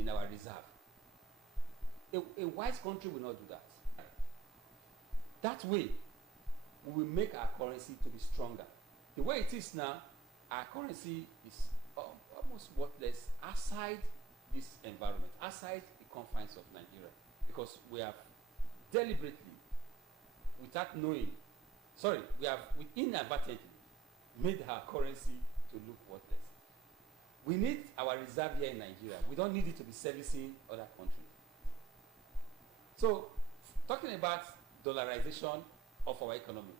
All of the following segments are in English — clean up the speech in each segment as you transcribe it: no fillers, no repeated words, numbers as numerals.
in our reserve. A wise country will not do that. That way, we will make our currency to be stronger. The way it is now, our currency is almost worthless outside this environment, outside the confines of Nigeria, because we have deliberately, without knowing, we have inadvertently made our currency to look worthless. We need our reserve here in Nigeria. We don't need it to be servicing other countries. So, talking about dollarization of our economy,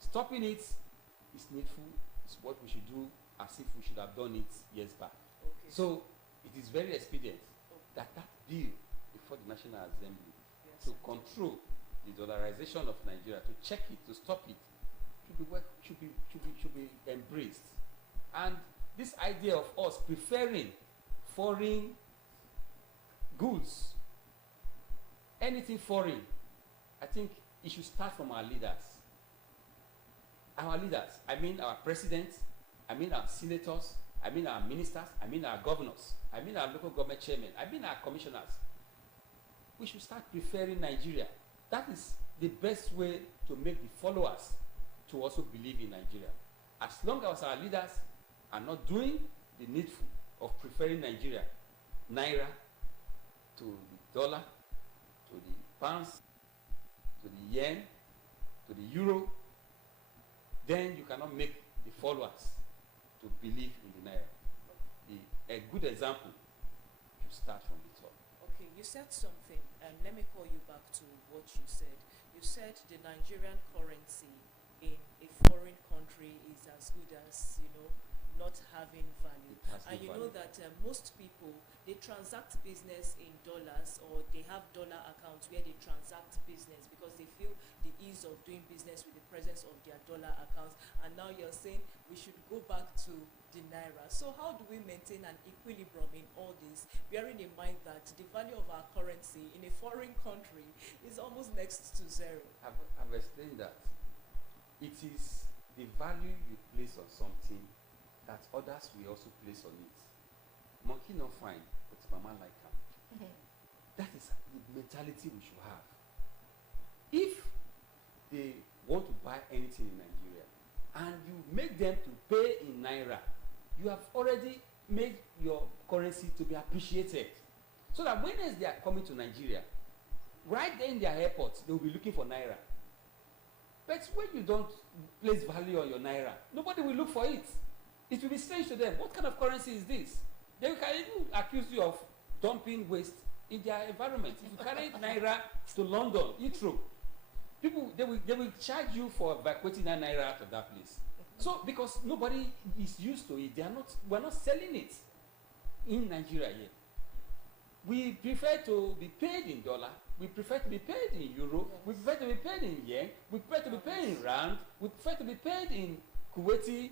stopping it is needful. It's what we should do, as if we should have done it years back. Okay. So, it is very expedient that bill before the National Assembly to control the dollarization of Nigeria, to check it, to stop it, should be embraced. And this idea of us preferring foreign goods, anything foreign, I think it should start from our leaders. Our leaders, I mean our president, I mean our senators, I mean our ministers, I mean our governors, I mean our local government chairmen, I mean our commissioners. We should start preferring Nigeria. That is the best way to make the followers to also believe in Nigeria. As long as our leaders are not doing the needful of preferring Nigeria, Naira to the dollar, to the pounds, to the yen, to the euro, then you cannot make the followers to believe in the Naira. A good example should start from the top. Okay, you said something, and let me call you back to what you said. You said the Nigerian currency in a foreign country is as good as, not having value. And you know that most people, they transact business in dollars, or they have dollar accounts where they transact business because they feel the ease of doing business with the presence of their dollar accounts. And now you're saying we should go back to the Naira. So how do we maintain an equilibrium in all this, bearing in mind that the value of our currency in a foreign country is almost next to zero? I've explained that. It is the value you place on something that others will also place on it. Monkey not fine, but mama like him. That is the mentality we should have. If they want to buy anything in Nigeria and you make them to pay in Naira, you have already made your currency to be appreciated. So that when they are coming to Nigeria, right there in their airports, they will be looking for Naira. But when you don't place value on your Naira, nobody will look for it. It will be strange to them. What kind of currency is this? They can even accuse you of dumping waste in their environment. If you carry Naira to London, Heathrow, people they will charge you for evacuating that Naira out of that place. So because nobody is used to it, we're not selling it in Nigeria yet. We prefer to be paid in dollar. We prefer to be paid in euro. Yes. We prefer to be paid in yen. We prefer to be paid in rand. We prefer to be paid in Kuwaiti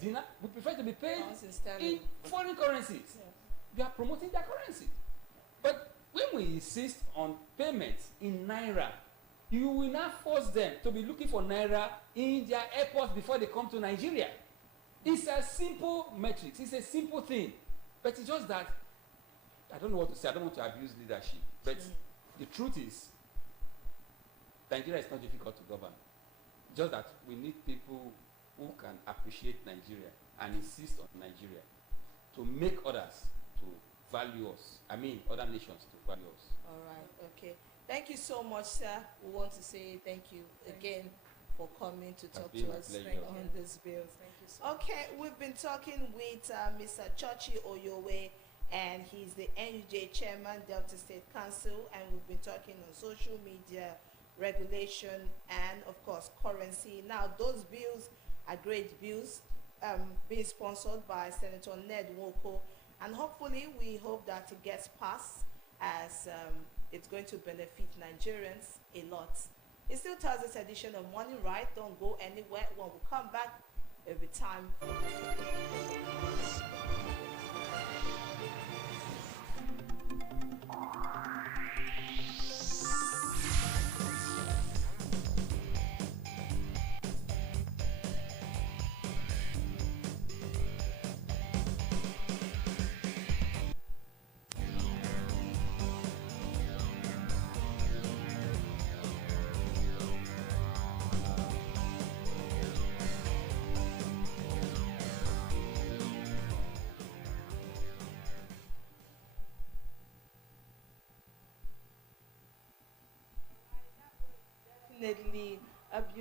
dinar. We prefer to be paid in foreign currencies. Yes. We are promoting their currency. But when we insist on payments in Naira, you will not force them to be looking for Naira in their airports before they come to Nigeria. It's a simple metric. It's a simple thing. But it's just that, I don't know what to say. I don't want to abuse leadership. But the truth is, Nigeria is not difficult to govern. Just that we need people who can appreciate Nigeria and insist on Nigeria to make others to value us. I mean, other nations to value us. All right. Okay. Thank you so much, sir. We want to say thank you again for coming to talk to us on this bill. Thank you so much. Okay, we've been talking with Mr. Churchy Oyowe, and he's the NUJ chairman, Delta State Council, and we've been talking on social media regulation and, of course, currency. Now, those bills are great bills being sponsored by Senator Ned Nwoko, and hopefully we hope that it gets passed, as it's going to benefit Nigerians a lot. It's still Thursday's edition of Morning Right. Don't go anywhere. When we come back, it'll be time for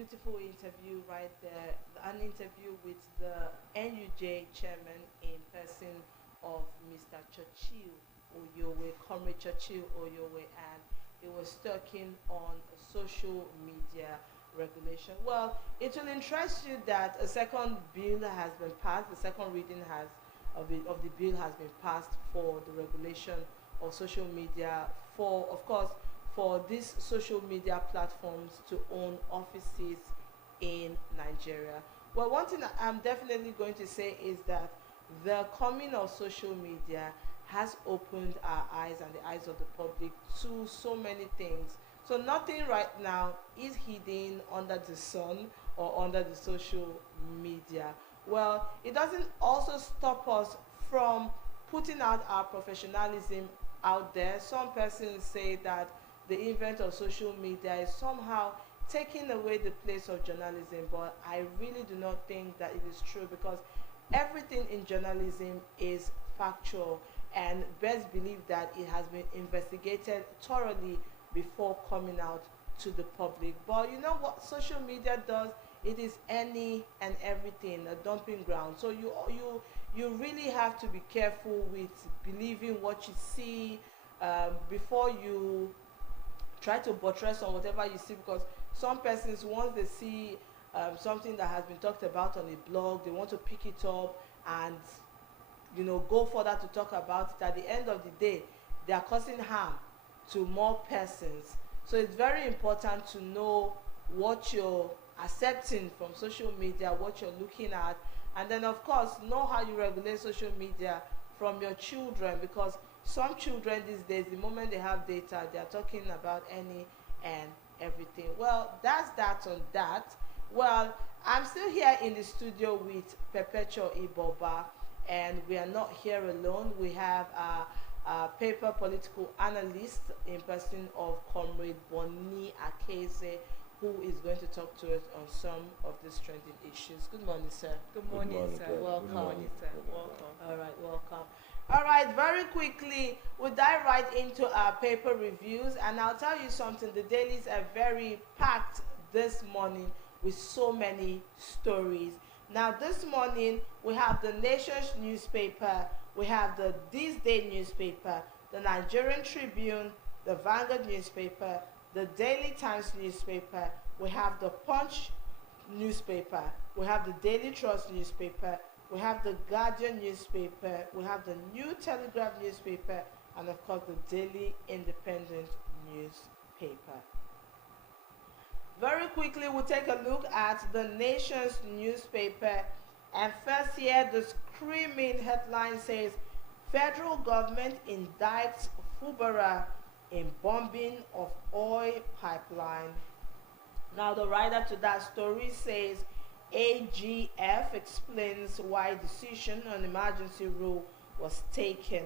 beautiful interview right there, an interview with the NUJ chairman in person of Mr. Churchill Oyowe, Comrade Churchill Oyowe, and he was talking on social media regulation. Well, it will interest you that a second bill has been passed. The second reading has of the bill has been passed for the regulation of social media for, of course, for these social media platforms to own offices in Nigeria. Well, one thing I'm definitely going to say is that the coming of social media has opened our eyes and the eyes of the public to so many things. So nothing right now is hidden under the sun or under the social media. Well, it doesn't also stop us from putting out our professionalism out there. Some persons say that the invent of social media is somehow taking away the place of journalism, but I really do not think that it is true, because everything in journalism is factual, and best believe that it has been investigated thoroughly before coming out to the public. But you know what social media does? It is any and everything, a dumping ground. So you really have to be careful with believing what you see, before you try to buttress on whatever you see, because some persons, once they see something that has been talked about on a blog, they want to pick it up and go further to talk about it. At the end of the day, they are causing harm to more persons. So it's very important to know what you're accepting from social media, what you're looking at, and then of course know how you regulate social media from your children, because some children these days, the moment they have data, they are talking about any and everything. Well, that's that on that. Well, I'm still here in the studio with Perpetual Iboba, and we are not here alone. We have a paper political analyst in person of Comrade Boni Akeze, who is going to talk to us on some of these trending issues. Good morning, sir. Good morning, sir. Welcome. Good morning, sir. Welcome. All right, welcome. All right, very quickly, we'll dive right into our paper reviews, and I'll tell you something, the dailies are very packed this morning with so many stories. Now, this morning, we have the Nation's newspaper, we have the This Day newspaper, the Nigerian Tribune, the Vanguard newspaper, the Daily Times newspaper, we have the Punch newspaper, we have the Daily Trust newspaper, we have the Guardian newspaper, we have the New Telegraph newspaper, and of course the Daily Independent newspaper. Very quickly, we'll take a look at the Nation's newspaper, and first here the screaming headline says, Federal government indicts Fubara in bombing of oil pipeline. Now the writer to that story says, AGF explains why decision on emergency rule was taken.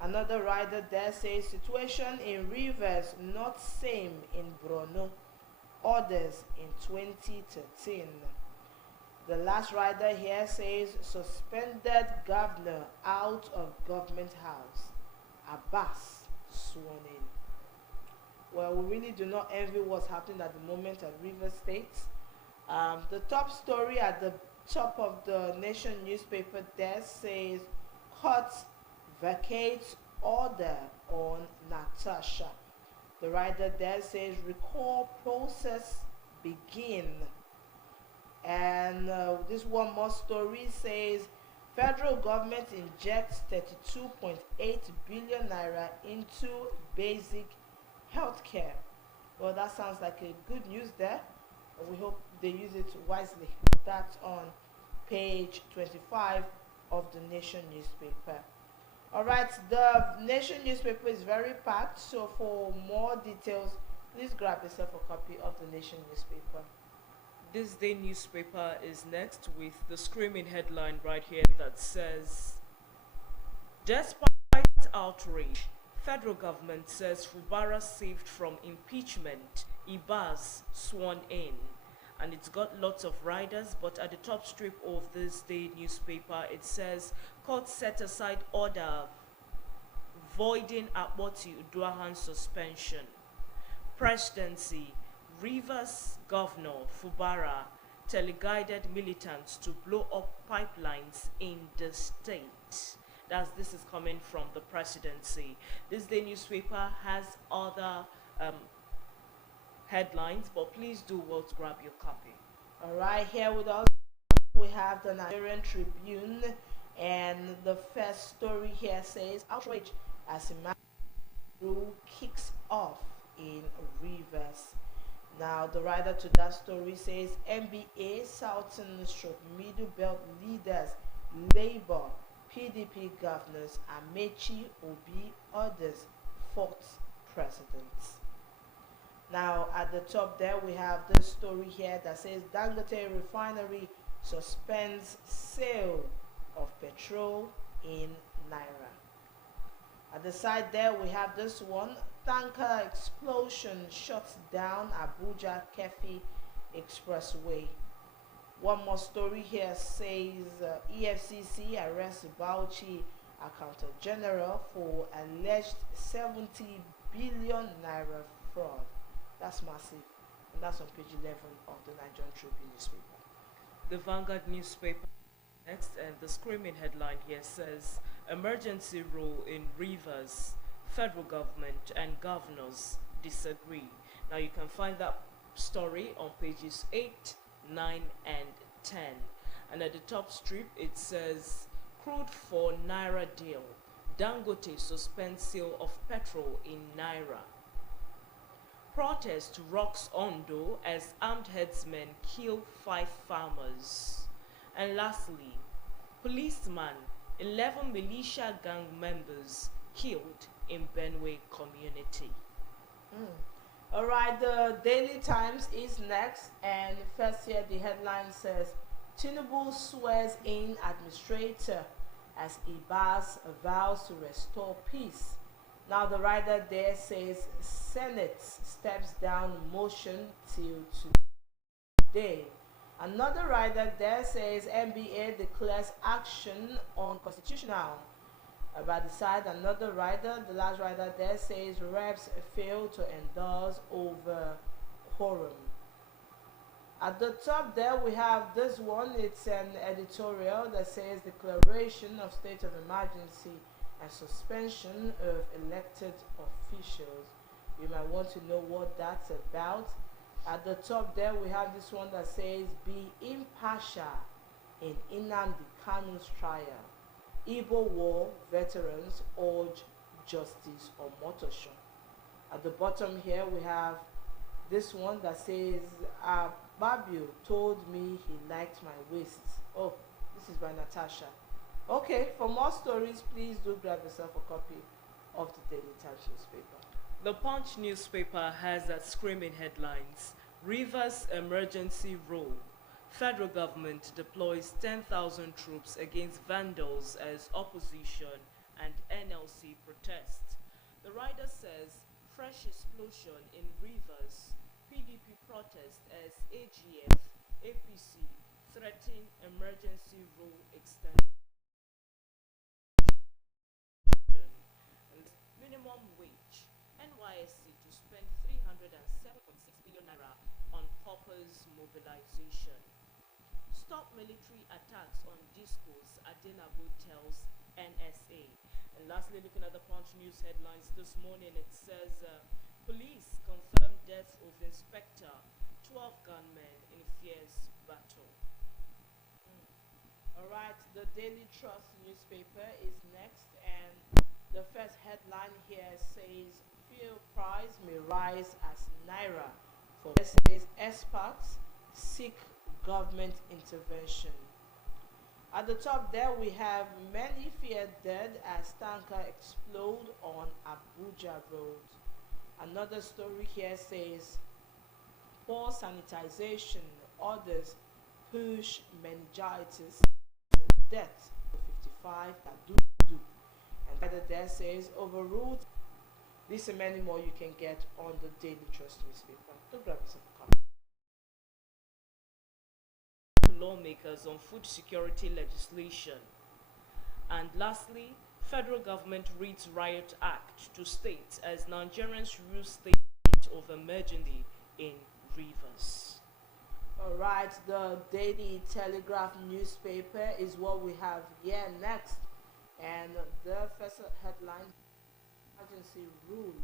Another writer there says, situation in Rivers not same in Borno, orders in 2013. The last writer here says, suspended governor out of government house, Abbas sworn in. Well, we really do not envy what's happening at the moment at Rivers State. The top story at the top of the Nation newspaper there says, court vacates order on Natasha. The writer there says, recall process begin. And this one more story says, federal government injects 32.8 billion naira into basic health care. Well, that sounds like a good news there. We hope they use it wisely. That's on page 25 of the Nation newspaper. All right, the Nation newspaper is very packed, so for more details, please grab yourself a copy of the Nation newspaper. This Day newspaper is next with the screaming headline right here that says, despite outrage, federal government says Fubara saved from impeachment, Ibas sworn in. And it's got lots of riders, but at the top strip of This Day newspaper, it says, court set aside order voiding Akpoti Uduahan's suspension. Presidency Rivers Governor Fubara teleguided militants to blow up pipelines in the state. This is coming from the presidency. This day newspaper has other headlines, but please do well to grab your copy. All right, here with us we have the Nigerian Tribune, and the first story here says outrage as a rule kicks off in Rivers. Now, the writer to that story says NBA Southern stroke Middle Belt leaders, Labour, PDP governors, Amechi, Obi, others fought presidents. Now, at the top there, we have this story here that says Dangote Refinery suspends sale of petrol in Naira. At the side there, we have this one. Tanker explosion shuts down Abuja Kefi Expressway. One more story here says EFCC arrests Bauchi Accountant General for alleged 70 billion naira fraud. That's massive. And that's on page 11 of the Nigerian Tribune newspaper. The Vanguard newspaper next, and the screaming headline here says emergency rule in Rivers, federal government and governors disagree. Now you can find that story on pages 8, 9 and 10. And at the top strip it says crude for Naira deal, Dangote suspends sale of petrol in Naira. Protest rocks Ondo as armed headsmen kill 5 farmers. And lastly, policeman, 11 militia gang members killed in Benue community. All right, the Daily Times is next, and first here the headline says Tinubu swears in administrator as Ibas vows to restore peace. Now the writer there says Senate steps down motion till today. Another writer there says NBA declares action unconstitutional. By the side, another writer, the last writer there says reps fail to endorse over quorum. At the top there we have this one. It's an editorial that says declaration of state of emergency and suspension of elected officials. You might want to know what that's about. At the top there we have this one that says be impartial in Nnamdi Kanu's trial. Igbo War veterans urge justice on Motosho. At the bottom here we have this one that says Babio told me he liked my waist. Oh, this is by Natasha. Okay, for more stories, please do grab yourself a copy of the Daily Times newspaper. The Punch newspaper has that screaming headlines: Rivers emergency rule. Federal government deploys 10,000 troops against vandals as opposition and NLC protest. The writer says fresh explosion in Rivers, PDP protest as AGF, APC threaten emergency rule extension. Minimum wage, NYSC to spend 307.6 billion naira on paupers mobilization. Stop military attacks on discos, Adelabo tells NSA. And lastly, looking at the Punch news headlines this morning, it says police confirm death of inspector, 12 gunmen in fierce battle. All right, the Daily Trust newspaper is next, and the first headline here says fuel price may rise as Naira for experts seek government intervention. At the top there we have many feared dead as tanker explode on Abuja road. Another story here says poor sanitization, others push meningitis death to 55 that do. And either there says overruled. This and many more you can get on the Daily Trust newspaper. Do grab yourself a copy. Lawmakers on food security legislation. And lastly, federal government reads Riot Act to states as Nigerians use state of emergency in Rivers. All right, the Daily Telegraph newspaper is what we have here next. And the first headline, emergency rule.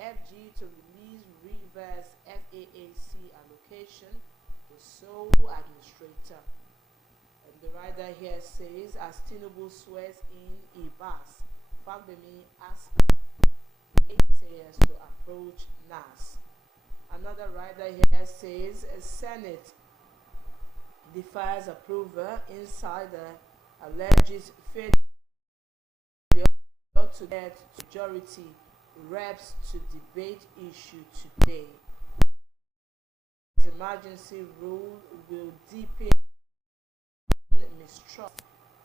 FG to release Rivers FAAC allocation to sole administrator. And the writer here says, as Tinubu swears in Ibas, Fagbemi asks naysayers to approach NAS. Another writer here says, Senate defies approval, insider alleges failure to get majority reps to debate issue today. This emergency rule will deepen mistrust,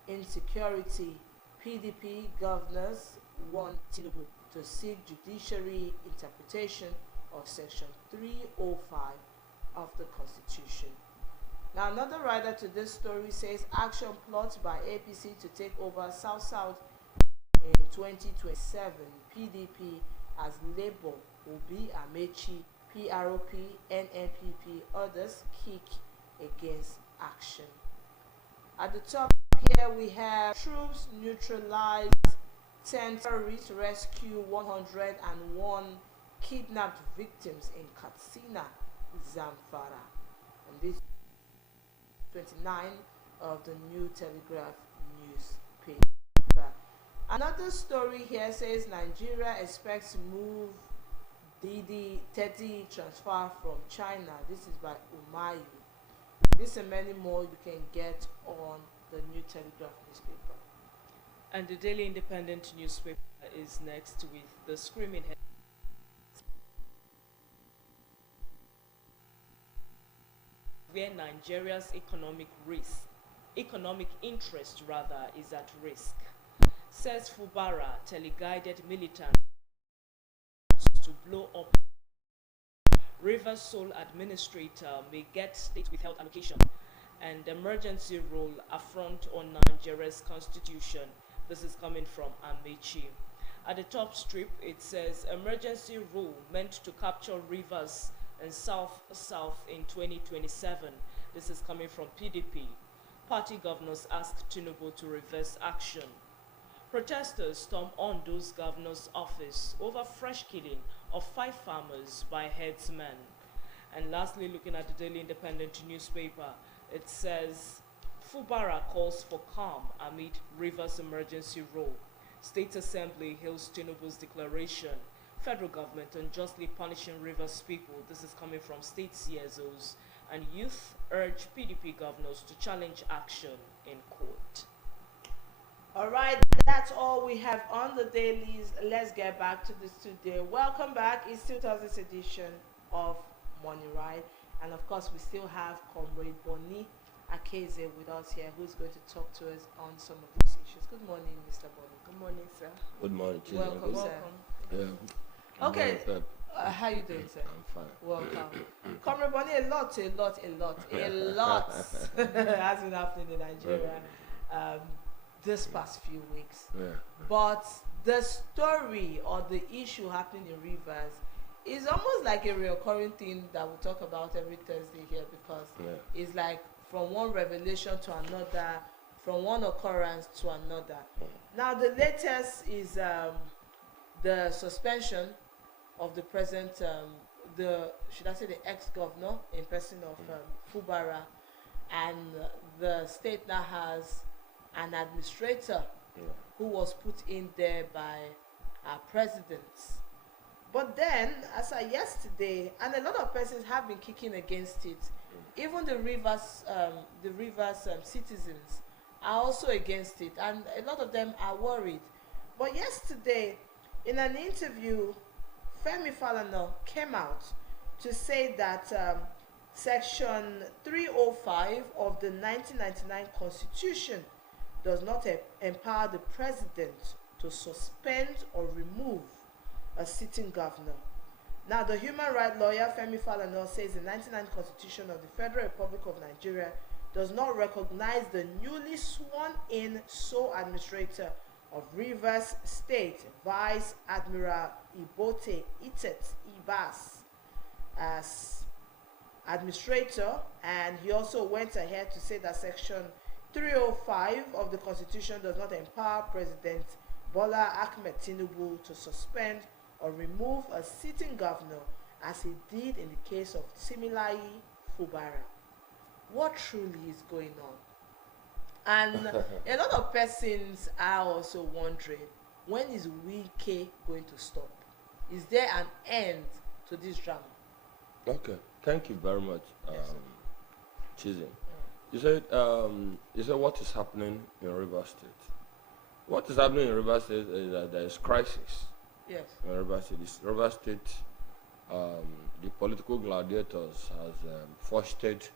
insecurity. PDP governors want Tinubu to seek judiciary interpretation of Section 305 of the Constitution. Now, another writer to this story says, action plot by APC to take over South in 2027. PDP as Labour, Obi, Amechi, PROP, NNPP, others kick against action. At the top here we have troops neutralize 10 terrorists, rescue 101 kidnapped victims in Katsina, Zamfara. And this 29 of the New Telegraph newspaper. Another story here says Nigeria expects to move Teddy transfer from China. This is by Umayu. This and many more you can get on the New Telegraph newspaper. And the Daily Independent newspaper is next with the screaming head. Where Nigeria's economic interest rather, is at risk, says Fubara, teleguided militants to blow up. Rivers sole administrator may get state withheld allocation, and emergency rule affront on Nigeria's constitution. This is coming from Amechi. At the top strip, it says emergency rule meant to capture Rivers and South in 2027. This is coming from PDP. Party governors ask Tinubu to reverse action. Protesters storm Ondo's governor's office over fresh killing of 5 farmers by herdsmen. And lastly, looking at the Daily Independent newspaper, it says Fubara calls for calm amid Rivers emergency rule. State Assembly hails Tinubu's declaration. Federal government unjustly punishing Rivers people. This is coming from state CSOs. And youth urge PDP governors to challenge action in court. All right, that's all we have on the dailies. Let's get back to the studio. Welcome back. It's still Thursday's edition of Morning Ride. And of course, we still have Comrade Bonnie Akeze with us here, who's going to talk to us on some of these issues. Good morning, Mr. Bonnie. Good morning, sir. Good morning, Children. Welcome, sir. Yeah. Okay. How you doing, sir? I'm fine. Welcome. Comrade Bonnie, a lot has been happening in Nigeria this past few weeks. Yeah. But the story or the issue happening in Rivers is almost like a recurring thing that we talk about every Thursday here, because it's like from one revelation to another, from one occurrence to another. Now the latest is the suspension of the present, the ex-governor in person of Fubara, and the state now has an administrator who was put in there by our presidents. But then, as of yesterday, and a lot of persons have been kicking against it, even the Rivers citizens are also against it, and a lot of them are worried. But yesterday, in an interview, Femi Falana came out to say that Section 305 of the 1999 Constitution does not empower the president to suspend or remove a sitting governor. Now, the human rights lawyer Femi Falana says the 1999 Constitution of the Federal Republic of Nigeria does not recognize the newly sworn-in sole administrator of Rivers State, Vice Admiral Ibote Itet Ibas, as administrator, and he also went ahead to say that Section 305 of the Constitution does not empower President Bola Ahmed Tinubu to suspend or remove a sitting governor as he did in the case of Timilayi Fubara. What truly is going on? And a lot of persons are also wondering, when is Wike going to stop? Is there an end to this drama? Okay, thank you very much, Yes, Chizzy. You said what is happening in River State. What is happening in River State is that there is crisis Yes. in River State. River State, the political gladiators has fostered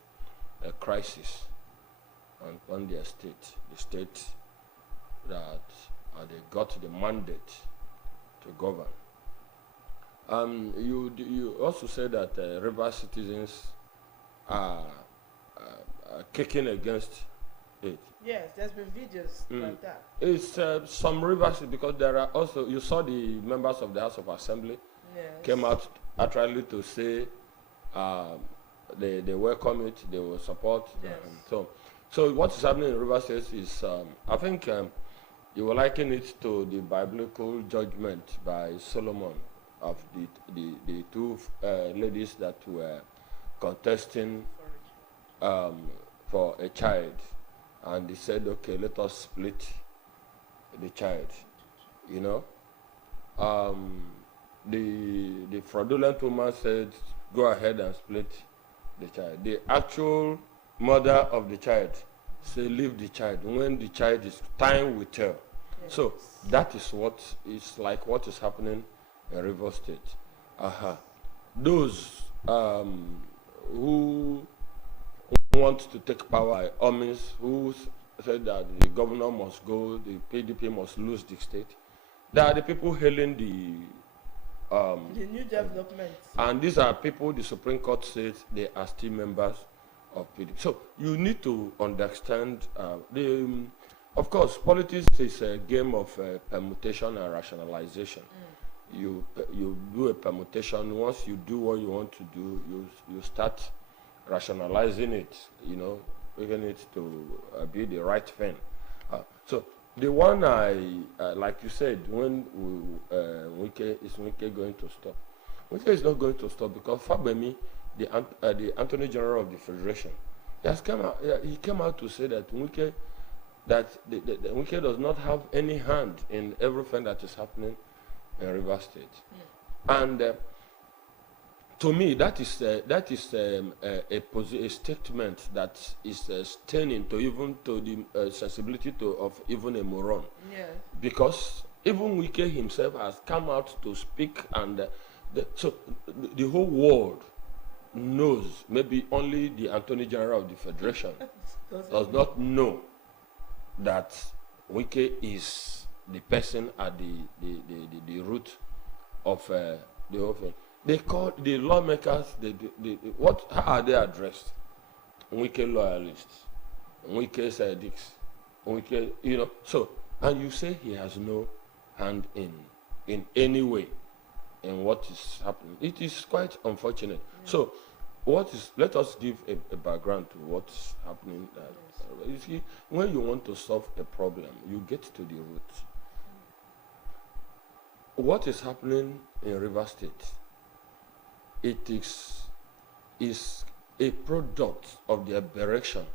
a crisis on their state, the state that they got the mandate to govern. You also said that River citizens are kicking against it. Yes, there's been videos like that. It's some rivers, because there are also, you saw the members of the House of Assembly Yes. came out actually to say they welcome it, they will support. Yes. So what is happening in River State is, I think you will liken it to the biblical judgment by Solomon of the two ladies that were contesting for a child, and they said, okay, let us split the child, you know. The fraudulent woman said, go ahead and split the child. The actual mother of the child said, leave the child. When the child is, time will tell. Yes. So that is what is like what is happening in River State. Those who want to take power, Omis, who said that the governor must go, the PDP must lose the state, they are the people hailing the new developments. and these are people the Supreme Court says they are still members of PDP. So you need to understand of course, politics is a game of permutation and rationalization. You do a permutation. Once you do what you want to do, you start rationalizing it, you know, making it to be the right thing. So the one like you said, when is Wike going to stop? Wike is not going to stop because Fabemi, the Attorney General of the Federation, he came out to say that Wike does not have any hand in everything that is happening in River State. And to me, that is a statement that is staining to even to the sensibility of even a moron. Yes. Because even Wike himself has come out to speak, and so the whole world knows. Maybe only the Attorney General of the Federation does not know that Wike is the person at the root of the whole thing. They call the lawmakers. How are they addressed? Wike loyalists, Wike sadics, Wike, you know. So, and you say he has no hand in any way in what is happening. It is quite unfortunate. Yeah. So, let us give a background to what's happening. You see, when you want to solve a problem, you get to the root. What is happening in River State? It is a product of the aberration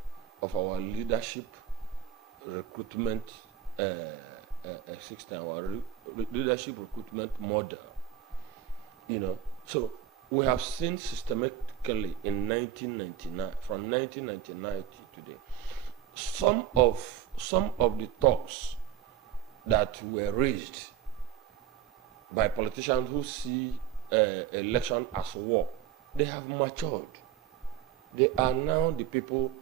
of our leadership recruitment system, our leadership recruitment model. You know, so we have seen systematically in 1999, from 1999 to today, some of the talks that were raised by politicians who see election as war, they have matured. They are now the people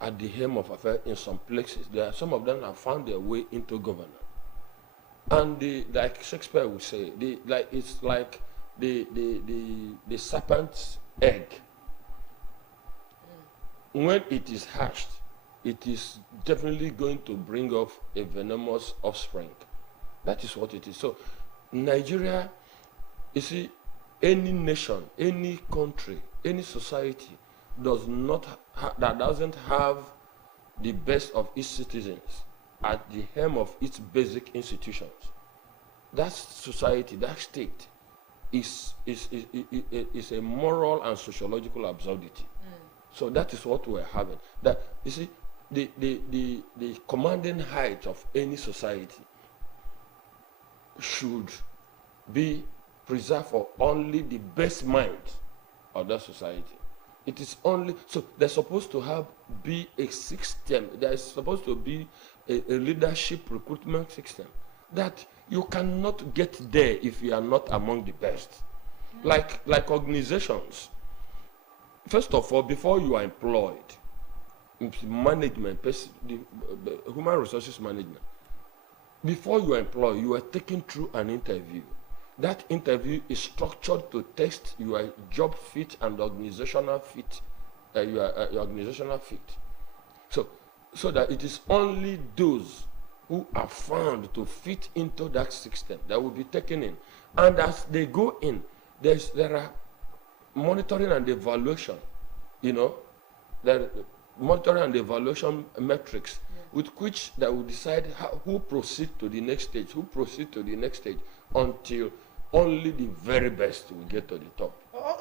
at the helm of affairs in some places. Some of them have found their way into governance. And like Shakespeare would say, it's like the serpent's egg. When it is hatched, it is definitely going to bring up a venomous offspring. That is what it is. So Nigeria, you see, any nation, any country, any society does not that doesn't have the best of its citizens at the helm of its basic institutions, that society, that state, is a moral and sociological absurdity. So that is what we're having. That you see, the commanding height of any society should be preserved for only the best minds of that society. It is only so there's supposed to be a system. There is supposed to be a leadership recruitment system that you cannot get there if you are not among the best. Like organizations. First of all, before you are employed, management, the human resources management. Before you are employed, you are taken through an interview. That interview is structured to test your job fit and organizational fit, your organizational fit. So that it is only those who are found to fit into that system that will be taken in. And as they go in, there are monitoring and evaluation, monitoring and evaluation metrics with which they will decide who proceed to the next stage, until only the very best will get to the top.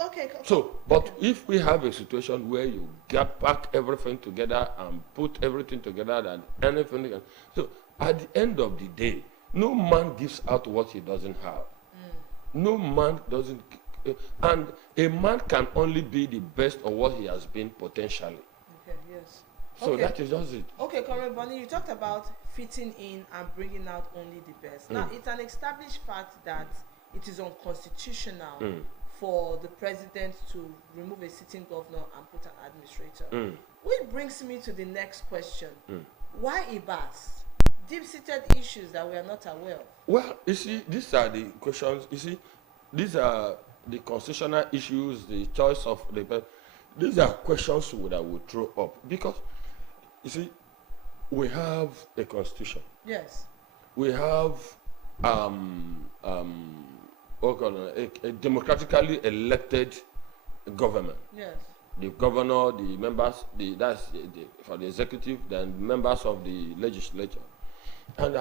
Okay. So, but if we have a situation where you pack everything together and put everything together and anything, so at the end of the day, no man gives out what he doesn't have. No man doesn't, and a man can only be the best of what he has been potentially. Okay, yes. So that is just it. Okay, Comrade Bonny, you talked about fitting in and bringing out only the best. Now, it's an established fact that it is unconstitutional for the president to remove a sitting governor and put an administrator. Which brings me to the next question. Why IBAS? Deep-seated issues that we are not aware of. Well, you see, these are the questions. You see, these are the constitutional issues, the choice of the. These are questions that we throw up because, you see, we have a constitution. Yes. We have a democratically elected government. Yes. The governor, the members, for the executive, then members of the legislature. And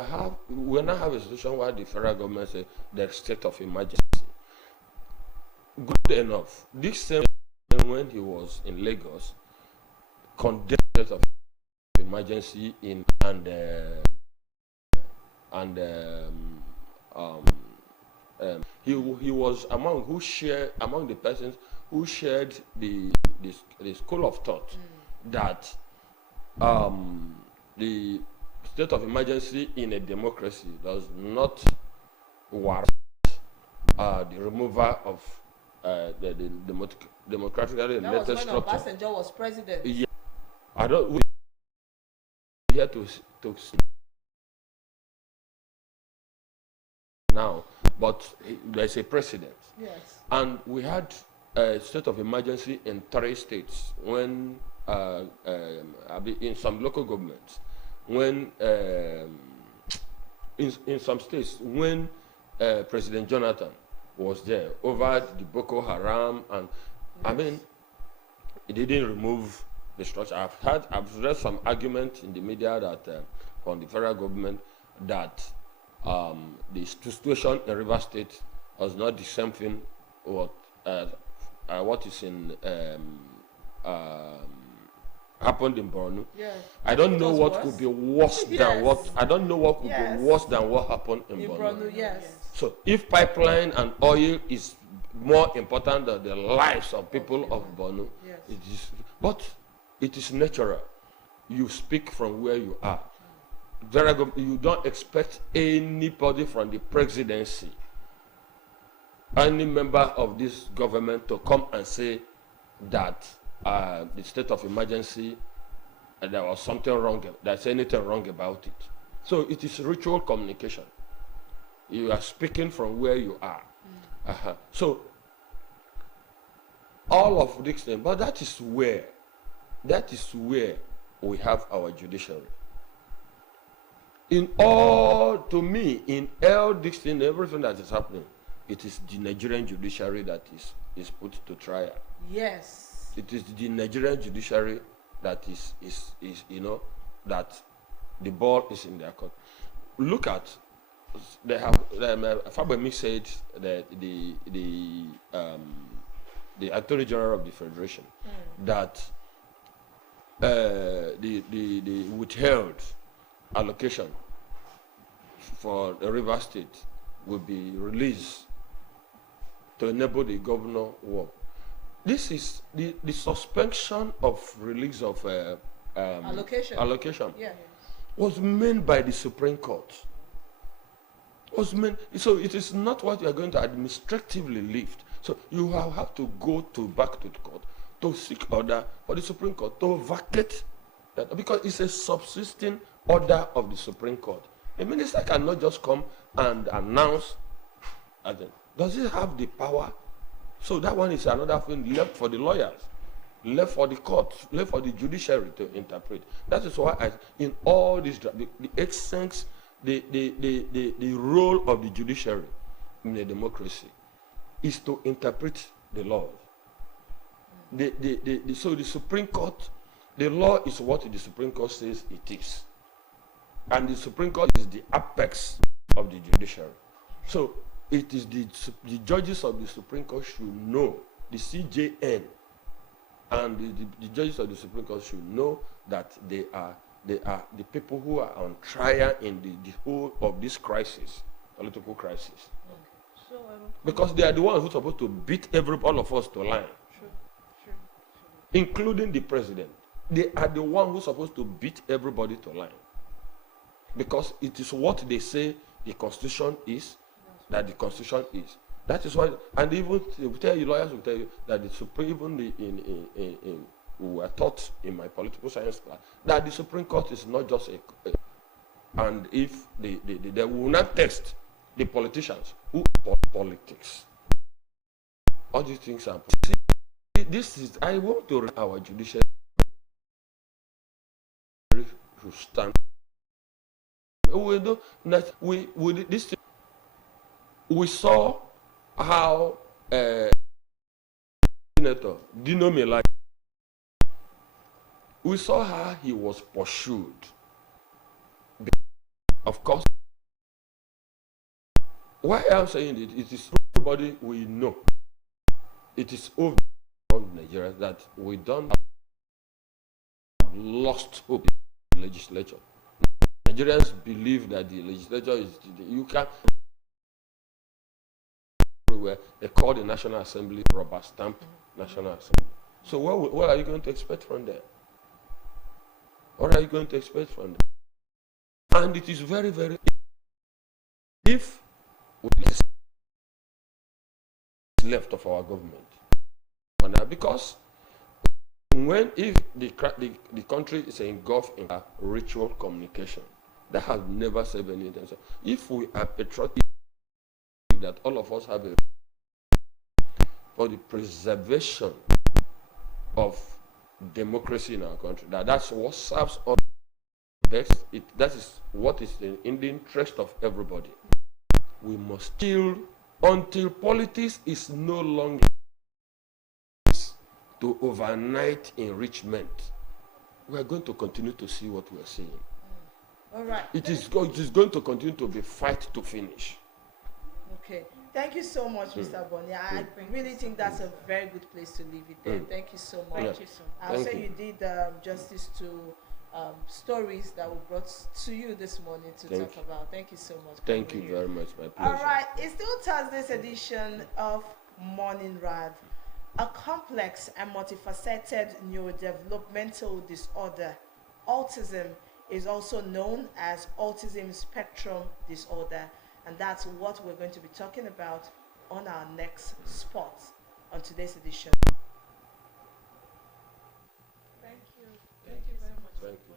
we now have a situation where the federal government says there's state of emergency. Good enough. This same when he was in Lagos, condemned state of emergency he was among the persons who shared the school of thought that the state of emergency in a democracy does not warrant the removal of the democratically elected structure. That was when Obasanjo was president. Yeah. I don't. We here to now, but there's a precedent. Yes. And we had a state of emergency in 3 states when, in some local governments, when in some states when President Jonathan was there over the Boko Haram, and I mean, he didn't remove the structure. I've read some argument in the media that from the federal government that the situation in River State was not the same thing what is in happened in Borno. Yes. I don't know what could be worse than what I don't know what could be worse than what happened in Borno. Yes. So if pipeline and oil is more important than the lives of people of Borno, it is, but it is natural. You speak from where you are. You don't expect anybody from the presidency, any member of this government to come and say that the state of emergency, there was something wrong, there's anything wrong about it. So it is ritual communication. You are speaking from where you are. So all of these things, but that is where we have our judiciary. In all these things, everything that is happening, it is the Nigerian judiciary that is put to trial. Yes. It is the Nigerian judiciary that is that the ball is in their court. Look at, they have, Fabemi said that the Attorney General of the Federation that the withheld allocation for the River State will be released to enable the governor work. This is the suspension of release of allocation Yeah. was meant by the Supreme Court. So it is not what you are going to administratively lift. So you have to go back to the court to seek order for the Supreme Court to vacate that, because it's a subsisting order of the Supreme Court. A minister cannot just come and announce. Does it have the power? So that one is another thing left for the lawyers, left for the courts, left for the judiciary to interpret. That is why in all this, the essence, the role of the judiciary in a democracy is to interpret the laws. So the Supreme Court, the law is what the Supreme Court says it is. And the Supreme Court is the apex of the judiciary. So it is the judges of the Supreme Court should know, the CJN and the judges of the Supreme Court should know that they are the people who are on trial in the whole of this crisis, political crisis. Okay. So Because they are the ones who are supposed to beat all of us to line, True. including the president. They are the ones who are supposed to beat everybody to line. Because it is what they say the Constitution is, that the Constitution is. That is why, and even lawyers will tell you that the Supreme, even we were taught in my political science class, that the Supreme Court is not just and if they will not test the politicians who politics. All these things are. See, this is, I want to our judiciary to stand. We saw how Senator Dino Melaye, we saw how he was pursued. Of course, why I'm saying it is everybody we know. It is over Nigeria that we don't have lost hope in the legislature. Nigerians believe that the legislature is, you can everywhere. They call the National Assembly rubber stamp National Assembly. So what are you going to expect from them? What are you going to expect from them? And it is very, very, if we left of our government, because if the country is engulfed in a ritual communication that has never served any intention, if we are patriotic, that all of us have a for the preservation of democracy in our country, that's what serves us best. That is what is in the interest of everybody. We must still, until politics is no longer to overnight enrichment, we are going to continue to see what we are seeing. All right. It is going to continue to be fight to finish. Okay. Thank you so much, Mr. Bonny. I really think that's a very good place to leave it there. Thank you so much. Thank you so much. I'll Thank say you did justice to stories that were brought to you this morning to Thank talk about. Thank you so much. Thank you very much. My pleasure. All right, it's still Thursday's edition of Morning Rad. A complex and multifaceted neurodevelopmental disorder, autism, is also known as autism spectrum disorder, and that's what we're going to be talking about on our next spot on today's edition. Thank you. Thank you very much. Thank you.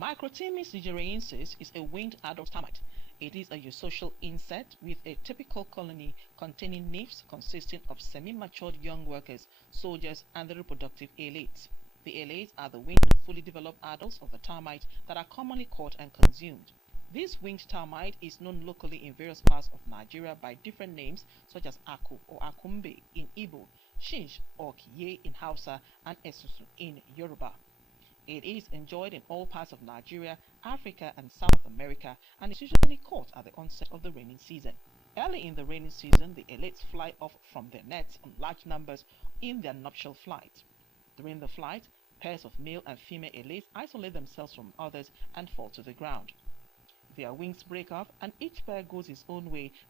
Microthemis nigeriensis is a winged adult termite. It is a eusocial insect with a typical colony containing nymphs consisting of semi-matured young workers, soldiers, and the reproductive alates. The alates are the winged, fully developed adults of the termite that are commonly caught and consumed. This winged termite is known locally in various parts of Nigeria by different names such as Aku or Akumbe in Igbo, Shinsh or Kiye in Hausa, and Esusu in Yoruba. It is enjoyed in all parts of Nigeria, Africa, and South America, and is usually caught at the onset of the raining season. Early in the raining season, the alates fly off from their nets in large numbers in their nuptial flight. During the flight, pairs of male and female alates isolate themselves from others and fall to the ground. Their wings break off, and each pair goes its own way